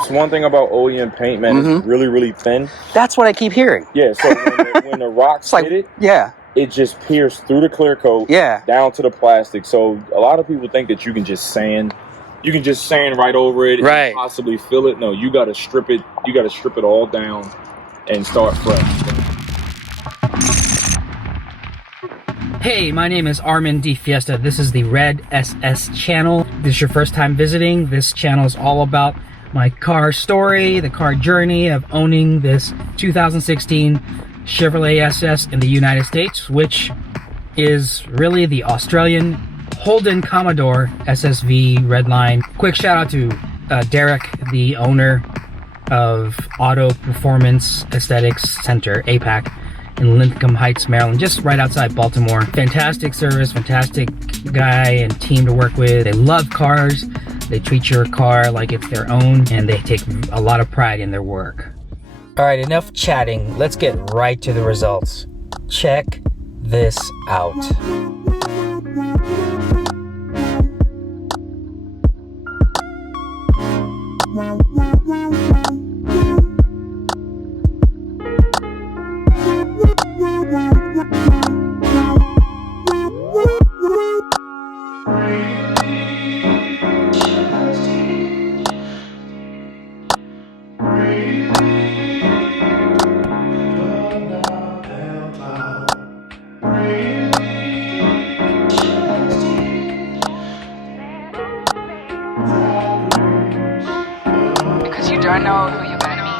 chips, one thing about OEM paint, man, it's really, really thin. That's what I keep hearing. Yeah, so when the rocks hit it, it just pierced through the clear coat down to the plastic. So a lot of people think that you can just sand. You can just sand right over it and possibly fill it. No, you got to strip it. You got to strip it all down and start fresh. Hey, my name is Armin D. Fiesta. This is the Red SS channel. If this is your first time visiting, this channel is all about my car story, the car journey of owning this 2016 Chevrolet SS in the United States, which is really the Australian Holden Commodore SSV Redline. Quick shout out to Derek, the owner of Auto Performance Aesthetics Center, APAC, in Lincoln Heights, Maryland, just right outside Baltimore. Fantastic service, fantastic guy and team to work with. They love cars. They treat your car like it's their own, and they take a lot of pride in their work. All right, enough chatting. Let's get right to the results. Check this out. Because you don't know who you're gonna meet.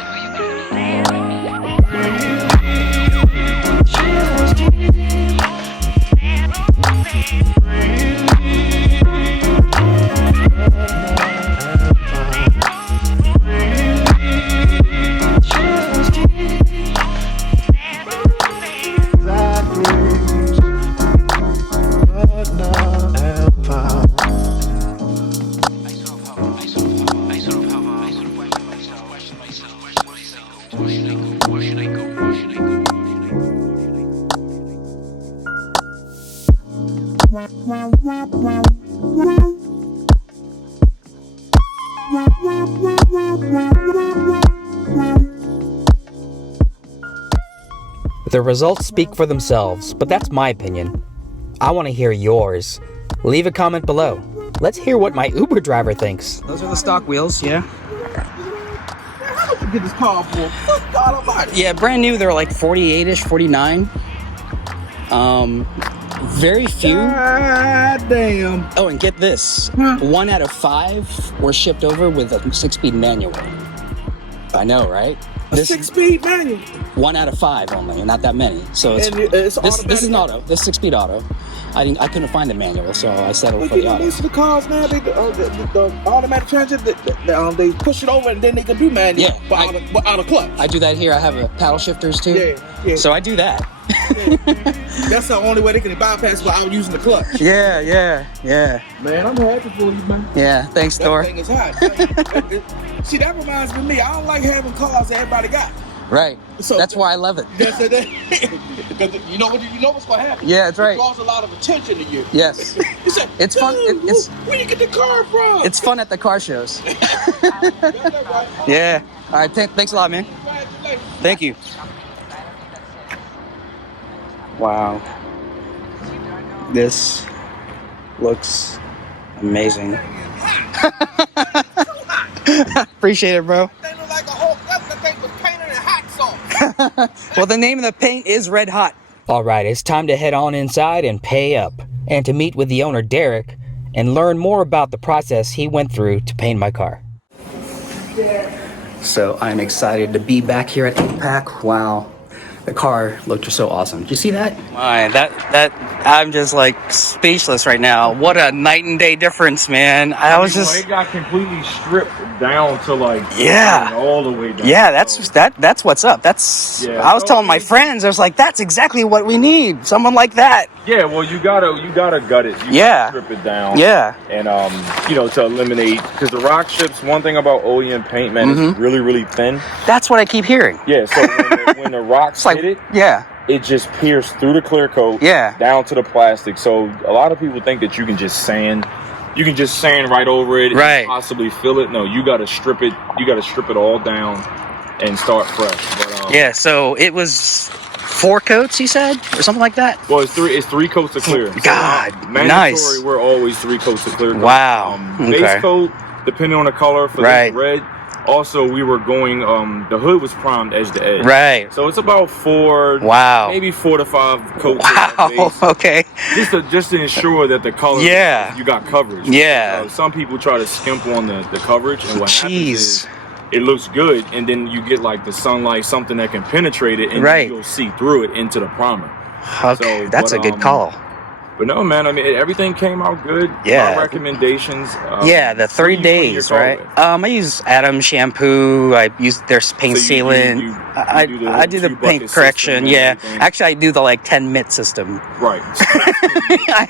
The results speak for themselves, but that's my opinion. I want to hear yours. Leave a comment below. Let's hear what my Uber driver thinks. Those are the stock wheels, yeah? How much you get this car for? Good God almighty. Yeah, brand new, they're like 48-ish, 49. Very few. God damn. Oh, and get this. 1 out of 5 were shipped over with a 6-speed manual. I know, right? A 6-speed manual. 1 out of 5 only, not that many. So it's this is an auto. This 6-speed auto. I couldn't find the manual, so I settled for the auto. These are the cars now. The automatic transmission. They push it over and then they can do manual. Yeah, but out of clutch. I do that here. I have a paddle shifters too. Yeah. So I do that. That's the only way they can bypass without using the clutch. Yeah. Man, I'm happy for you, man. Yeah, thanks, Thor. That thing is hot. See, that reminds me of me. I don't like having cars that everybody got. Right. So that's why I love it. Because you know what's going to happen. Yeah, that's right. It draws a lot of attention to you. Yes. You say, it's fun. It's where you get the car from? It's fun at the car shows. Yeah. All right. Thanks a lot, man. Thank you. Wow. This looks amazing. Appreciate it, bro. They look like a whole thing was painted in hot sauce. Well, the name of the paint is Red Hot. All right, it's time to head on inside and pay up, and to meet with the owner, Derek, and learn more about the process he went through to paint my car. So I'm excited to be back here at APAC. Wow. The car looked so awesome. Did you see that? I'm just like speechless right now. What a night and day difference, man. It got completely stripped down to like all the way down. Yeah, that's what's up. I was telling my friends, I was like, that's exactly what we need. Someone like that. Yeah, well, you gotta gut it. You gotta strip it down. Yeah. And to eliminate, because the rock chips, one thing about OEM paint, man, is really, really thin. That's what I keep hearing. Yeah, so when the rocks hit it, it just pierced through the clear coat down to the plastic. So a lot of people think that you can just sand. you can just sand right over it, right, and possibly fill it. No, you got to strip it. You got to strip it all down and start fresh. But, yeah. So it was 4 coats, you said, or something like that. Well, it's 3 coats of clear. God, so, mandatory, nice. We're always 3 coats of clear. Wow. Base coat, depending on the color for this red. Also, we were going, the hood was primed edge to edge. Right. So it's about 4, maybe 4 to 5 coats. Wow. Okay. Just to ensure that the color, you got coverage. Yeah. Some people try to skimp on the coverage, and what happens is it looks good, and then you get like the sunlight, something that can penetrate it, and you'll see through it into the primer. Okay, so, that's a good call. But no, man, I mean, everything came out good. Yeah. My recommendations. The 3 days, right? I use Adams shampoo. I use their paint sealant. I do the paint correction. Yeah. Actually, I do the 10 mitt system. Right. I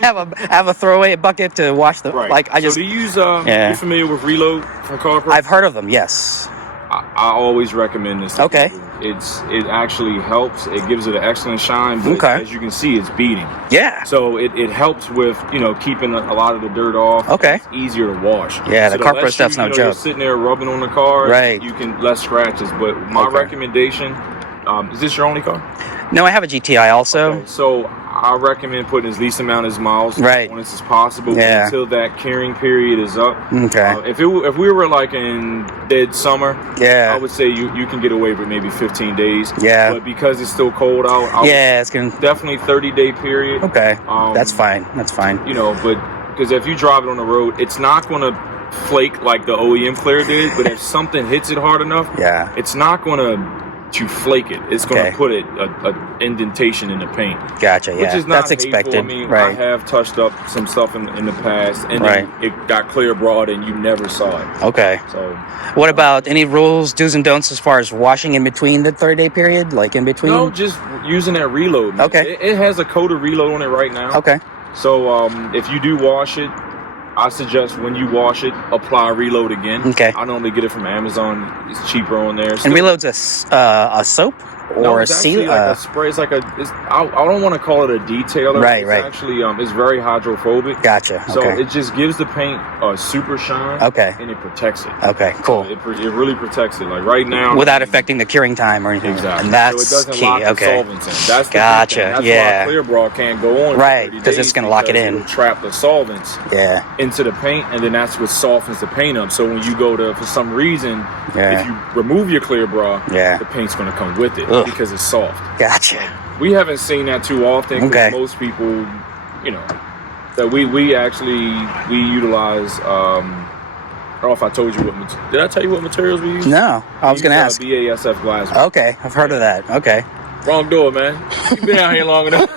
have a throwaway bucket to wash the. Right. I just. So do you use? You familiar with Reload from Car Pro? I've heard of them. Yes. I always recommend this. Okay. It actually helps. It gives it an excellent shine. But as you can see, it's beading. Yeah. So it helps with keeping a lot of the dirt off. Okay. It's easier to wash. Yeah, so the Car Pro stuff's no joke. You're sitting there rubbing on the car. Right. You can less scratches. But my recommendation. Is this your only car? No, I have a GTI also. Okay, so I recommend putting as least amount of miles on this as possible until that curing period is up. Okay. If we were like in dead summer, I would say you can get away with maybe 15 days. Yeah. But because it's still cold out, it's gonna definitely 30-day period. Okay. That's fine. That's fine. But because if you drive it on the road, it's not gonna flake like the OEM clear did. But if something hits it hard enough, it's not gonna flake it. It's going to put a indentation in the paint. Gotcha. Yeah, which is not that's expected. I mean, I have touched up some stuff in the past, and then it got clear broad, and you never saw it. Okay. So, what about any rules, do's and don'ts as far as washing in between the 30-day period, like in between? No, just using that reload. Man. Okay. It has a coat of reload on it right now. Okay. So if you do wash it, I suggest when you wash it, apply reload again. Okay. I normally get it from Amazon. It's cheaper on there. And reload's a soap or a seal? Like a spray. It's like I don't want to call it a detailer. Right, it's actually it's very hydrophobic. Gotcha. So it just gives the paint a super shine. Okay. And it protects it. Okay, cool. So it really protects it. Like right now. Without affecting the curing time or anything. Exactly. And that's so it doesn't key. Lock the solvents in. That's the gotcha. That's why clear broad can't go on. Right, because it's going to lock it in. It'll trap the solvents into the paint, and then that's what softens the paint up. So when you go to, for some reason, if you remove your clear broad, the paint's going to come with it because it's soft. Gotcha. We haven't seen that too often because most people, that we utilize. I don't know if I told you did I tell you what materials we use? No, I was going to ask. BASF glass. Okay, I've heard of that. Okay. Wrong door, man. You've been out here long enough.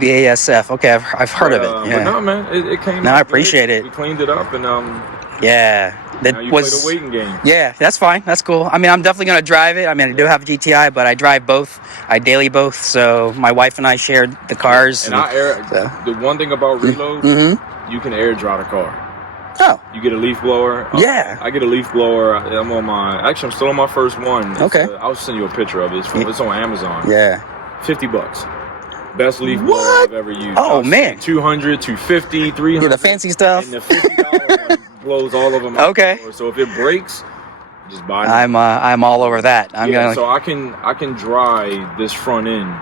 BASF. Okay, I've heard of it. Yeah. But no, man, it came. No, I appreciate it. We cleaned it up and that now you was play the waiting game. Yeah, that's fine. That's cool. I mean, I'm definitely gonna drive it. I mean, I do have a GTI, but I drive both. I daily both. So my wife and I shared the cars. And I air. The one thing about reload, you can air dry the car. Oh. You get a leaf blower. Yeah. I get a leaf blower. I'm still on my first one. I'll send you a picture of it. It's on Amazon. Yeah. $50. Best leaf blower I've ever used. Oh, man. 200, 250, 300. The fancy stuff. And the $50 one blows all of them out. Okay. So if it breaks, just buy it. I'm all over that. So I can dry this front end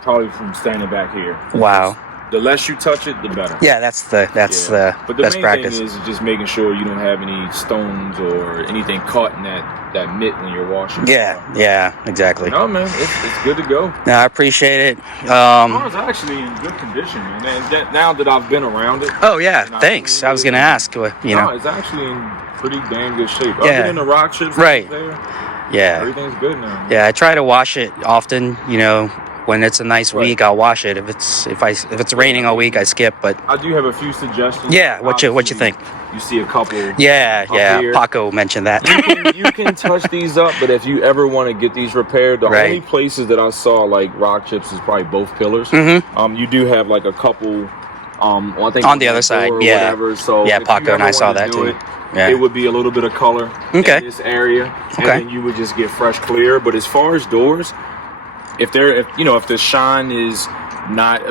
probably from standing back here. Wow. The less you touch it, the better. Yeah, that's the but the best main practice. thing is just making sure you don't have any stones or anything caught in that mitt when you're washing. Yeah, exactly. No, man, it's good to go. No, I appreciate it. The car's actually in good condition, man. And now that I've been around it. Oh yeah, thanks. I was gonna ask. No, it's actually in pretty damn good shape. Yeah. Other than the rock chips right there, yeah, everything's good now. Yeah, I try to wash it often. When it's a nice week, I'll wash it. If it's raining all week, I skip. But I do have a few suggestions. Yeah, what you think? You see a couple. Yeah. Here. Paco mentioned that. You can touch these up, but if you ever want to get these repaired, the only places that I saw like rock chips is probably both pillars. You do have like a couple. I think on the other side, whatever. So Paco and I saw that too. It would be a little bit of color in this area, and then you would just get fresh clear. But as far as doors, if the shine is not,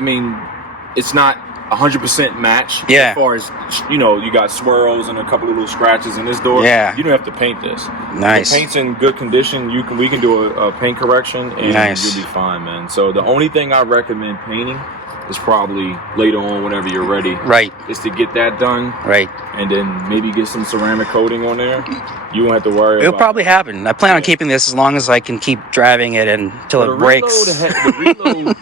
it's not 100% match. Yeah. As far as, you know, you got swirls and a couple of little scratches in this door. Yeah. You don't have to paint this. Nice. The paint's in good condition. We can do a paint correction and you'll be fine, man. So the only thing I recommend painting is probably later on whenever you're ready. Right. Is to get that done. Right. And then maybe get some ceramic coating on there. You won't have to worry It'll about probably happen. I plan on keeping this as long as I can keep driving it until it breaks. The reload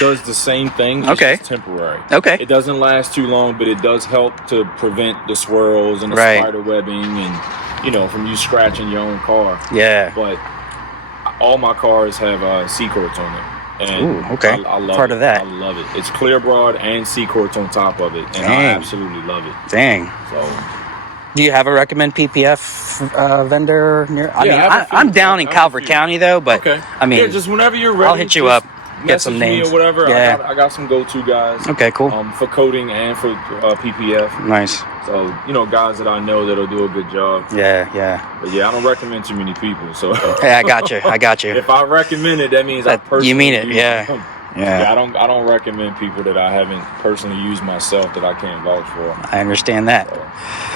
does the same thing, just it's temporary. Okay. It doesn't last too long, but it does help to prevent the swirls and the spider webbing and, you know, from you scratching your own car. Yeah. But all my cars have C-coats on them. And I love part it. of that. I love it. It's clear broad and C-coats on top of it. And I absolutely love it. Dang. So, do you have a recommend PPF vendor near? I mean, I'm down in Calvert County though, but I mean, just whenever you're ready, I'll hit you up. Get some names or whatever. Yeah. I got some go-to guys. Okay, cool. For coating and for PPF. Nice. So, you know, guys that I know that'll do a good job. Yeah, yeah. But yeah, I don't recommend too many people. So hey, I got you. I got you. If I recommend it, that means I personally you mean it. use Yeah. Yeah, I don't recommend people that I haven't personally used myself that I can't vouch for. I understand that. So,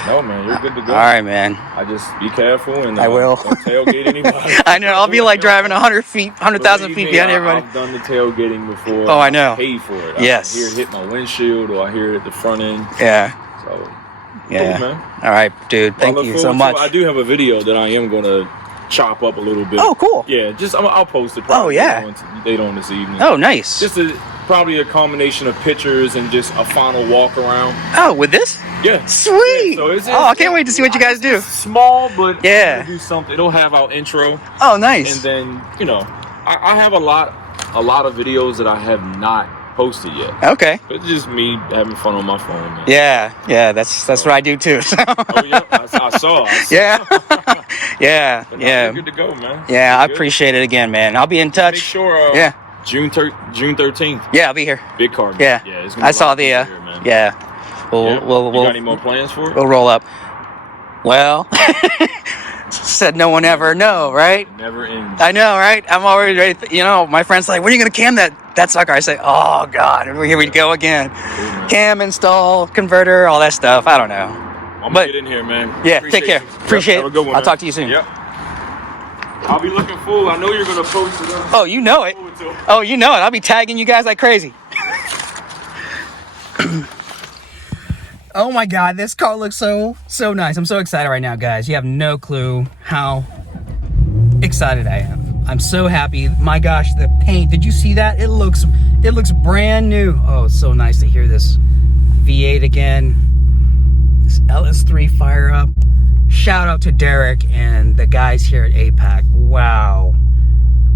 no, man, you're good to go. All right, man. I just be careful and I will. Don't tailgate anybody. I know. I'll be like driving 100,000 feet behind everybody. I've done the tailgating before. Oh, I know. I paid for it. Yes. I hear it hit my windshield or I hear it at the front end. Yeah. So, yeah. Cool, man. All right, dude. Thank you so much. I do have a video that I am going to chop up a little bit. Oh, cool. Yeah, I'll post it. Oh, yeah. Later on this evening. Oh, nice. Just probably a combination of pictures and just a final walk around. Oh, with this? Yeah. Sweet. Yeah, so I can't wait to see what you guys do. Small, but yeah, do something. It'll have our intro. Oh, nice. And then, you know, I have a lot of videos that I have not posted yet. Okay. But it's just me having fun on my phone, man. Yeah, that's what I do too. So. Oh yeah, I saw. Yeah. Yeah. You're good to go, man. Yeah, I appreciate it again, man. I'll be in touch. Make sure. Yeah. June 13th. Yeah, I'll be here. Big car. Yeah. It's I saw the. here, yeah. We'll got any more plans for it? We'll roll up. Well, said no one ever know, right? Never ends. I know, right? I'm already ready. You know, my friend's like, when are you gonna cam that sucker? I say, oh God, here we go again. Cool, cam, install, converter, all that stuff. I don't know. I'm gonna get in here, man. Yeah, take care. Appreciate it. Have a good one, I'll man. talk to you soon. Yep. I'll be looking full. I know you're gonna post it. Oh, you know it. Oh, you know it. I'll be tagging you guys like crazy. Oh my God, this car looks so nice. I'm so excited right now, guys. You have no clue how excited I am. I'm so happy. My gosh, the paint. Did you see that? It looks brand new. Oh, it's so nice to hear this V8 again. This LS3 fire up. Shout out to Derek and the guys here at APAC. Wow.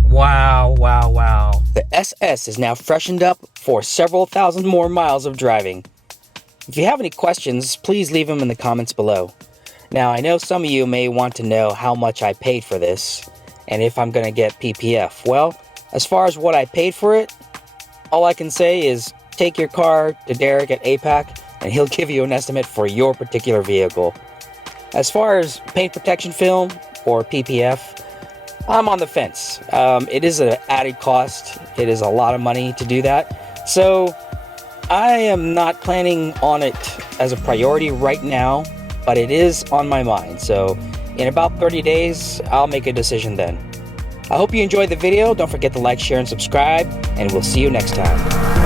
Wow, wow, wow. The SS is now freshened up for several thousand more miles of driving. If you have any questions, please leave them in the comments below. Now, I know some of you may want to know how much I paid for this, and if I'm going to get PPF. Well, as far as what I paid for it, all I can say is take your car to Derek at APAC, and he'll give you an estimate for your particular vehicle. As far as paint protection film or PPF, I'm on the fence. It is an added cost. It is a lot of money to do that. So I am not planning on it as a priority right now, but it is on my mind. So in about 30 days, I'll make a decision then. I hope you enjoyed the video. Don't forget to like, share, and subscribe, and we'll see you next time.